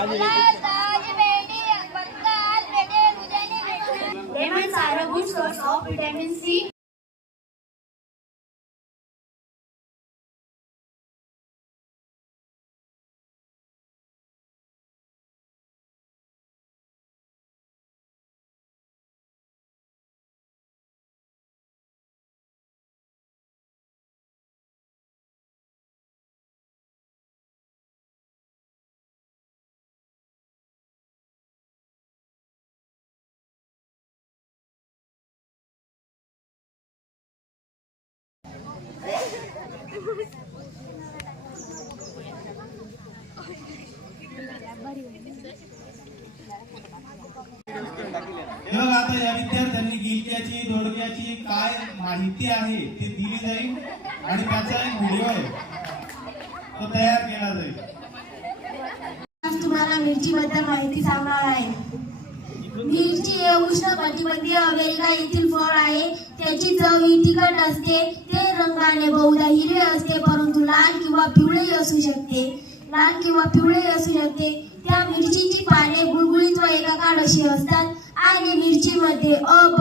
हाजिर गिलक्याची काय माहिती आहे ती दिली जाईल आणि त्याचा एक व्हिडिओ आहे. तो तयार केला जाईल. आज तुम्हाला मिरची बद्दल माहिती सांगणार आहे. मिरची हे उष्ण कटिबंधीय अमेरिका येथील फळ आहे. त्याची चव ही तिखट असते ते रंगाने बहुधा हिरवे असते परंतु लाल किंवा पिवळे असू शकते. लाल किंवा पिवळे असू शकते. त्या मिरचीची पाने गुळगुळीत व एकाकार अशी असतात आणि मिरचीमध्ये अ ब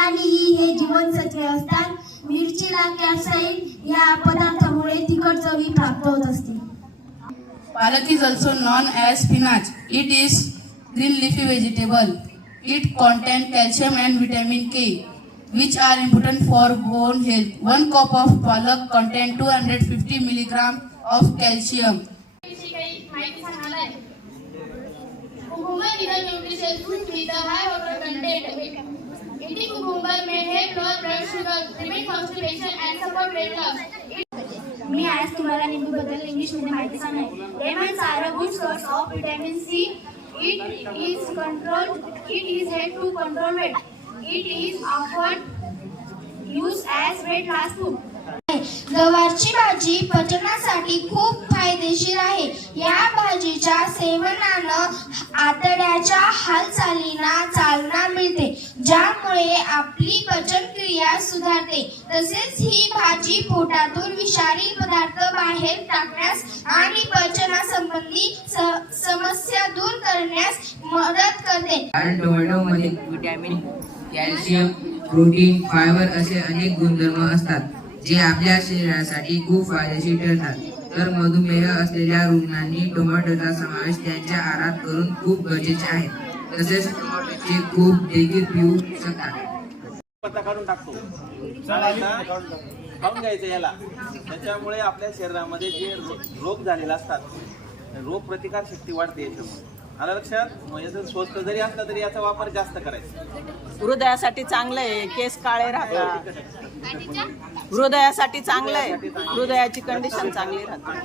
आणि हे जीवनसत्वे असतात मिरचीला कॅल्साईड या पदार्थामुळे तिखट चवी प्राप्त होत असते Palak is also known as spinach. It is green leafy vegetable. It contains calcium and vitamin K, which are important for bone health. One cup of palak contains 250 milligram of calcium. A nutritious fruit with a high water content. Constipation, and support weight loss. मी आज तुम्हाला लिंबू बद्दल इंग्लिशमध्ये माहिती सांगणार lemons are a good source of vitamin C it is control it is help to control weight it is often use as weight last food गवारची भाजी पचनासाठी खूप फायदेशीर आहे. या भाजीच्या सेवनानं आतड्याच्या हालचालींना चालना मिळते ज्यामुळे आपली पचनक्रिया सुधारते. तसेच ही भाजी पोटातून विषारी पदार्थ बाहेर टाकण्यास आणि पचनासंबंधी समस्या दूर करण्यास मदत करते. कारण विटॅमिन कॅल्शियम प्रोटीन फायबर असे अनेक गुणधर्म असतात. जे आपल्या शरीरासाठी खूप फायदेशीर ठरतात. तर मधुमेह असलेल्या रुग्णांनी टोमॅटोचा समावेश त्यांच्या आहारात करून खूप गरजेचे आहे. तसेच टोमॅटोचे खूप देखील पिऊ शकतात. काढून टाकतो. खाऊन घ्यायचं याला. त्याच्यामुळे आपल्या शरीरामध्ये जे रोग झालेले असतात रोग प्रतिकार शक्ती वाढते याच्यामुळे. आलं लक्षात? याचं स्वस्त जरी असलं तरी याचा वापर जास्त करायचा. हृदयासाठी चांगलं आहे. केस काळे राहतात. हृदयासाठी चांगलं आहे हृदयाची कंडिशन चांगली राहते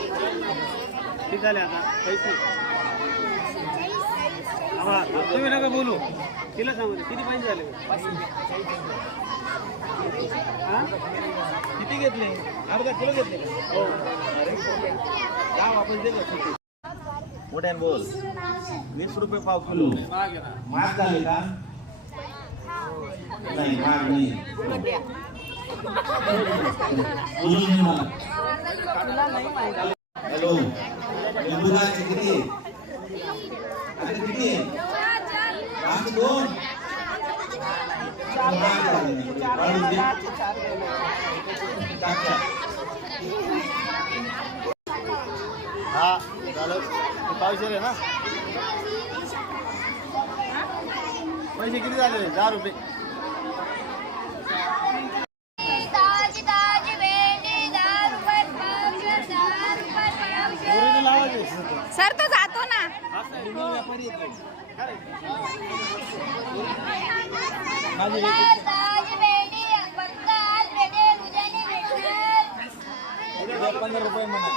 किती झाले आता पैसे तुम्ही नका बोलू तिला सांगू दे. किती पैसे झाले हा? किती घेतले अर्धा किलो घेतले का? हो या वापस दे का? मोठ्यान बोल वीस रुपये पाव किलो महाग झाले का नाही महाग नाही. हॅलो लिंबू किती आहे? आता किती आहे? पाच दोन हा झालं. ते पावशेर आहे ना? पैसे किती झाले? दहा रुपये. सर तो जातो ना. पंधरा रुपये म्हणा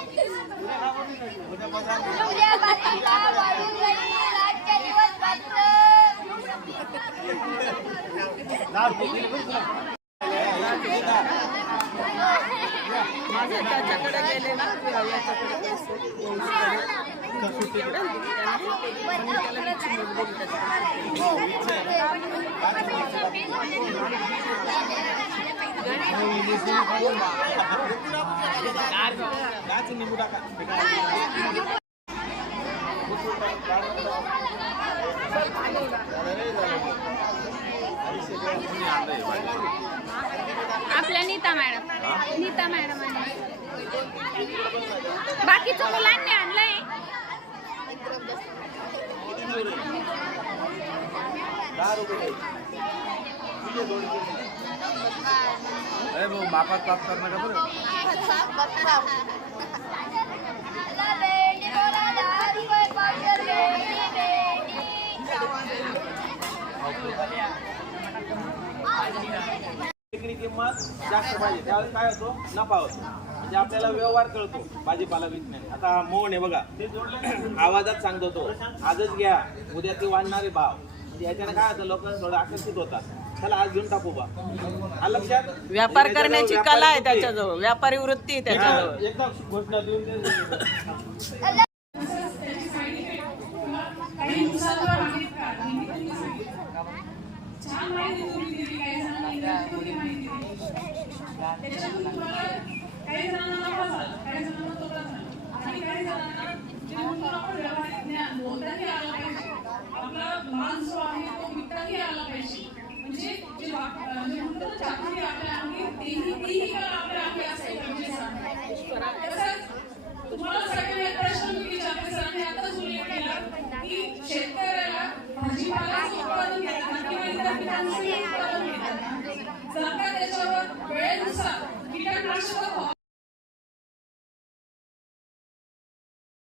त्याच्याकडे गेले ना याच्याकडे आपल्या नीता मॅडम. नीता मॅडम बाकीच्या मुलांनी अरे भाऊ मापात पाप करणार का किंमत जास्त पाहिजे त्यावेळेस काय होतो नफा होतो म्हणजे आपल्याला व्यवहार कळतो भाजीपाला विकण्याने. आता मोहन आहे बघा आवाजात सांगतो तो आजच घ्या उद्या ते वाढणारे भाव. म्हणजे याच्याने काय होतं लोक थोडं आकर्षित होतात. चला आज घेऊन टाकू बा. लक्षात? व्यापार करण्याची कला आहे. त्याच्याजवळ. व्यापारी वृत्ती आहे त्याच्याजवळ. एकदा घोषणा देऊन. छान माहिती तुम्ही दिली काही जणांना तुम्हाला काही जणांना नफा झाला काही जणांना तोटा झाला आणि काही जणांना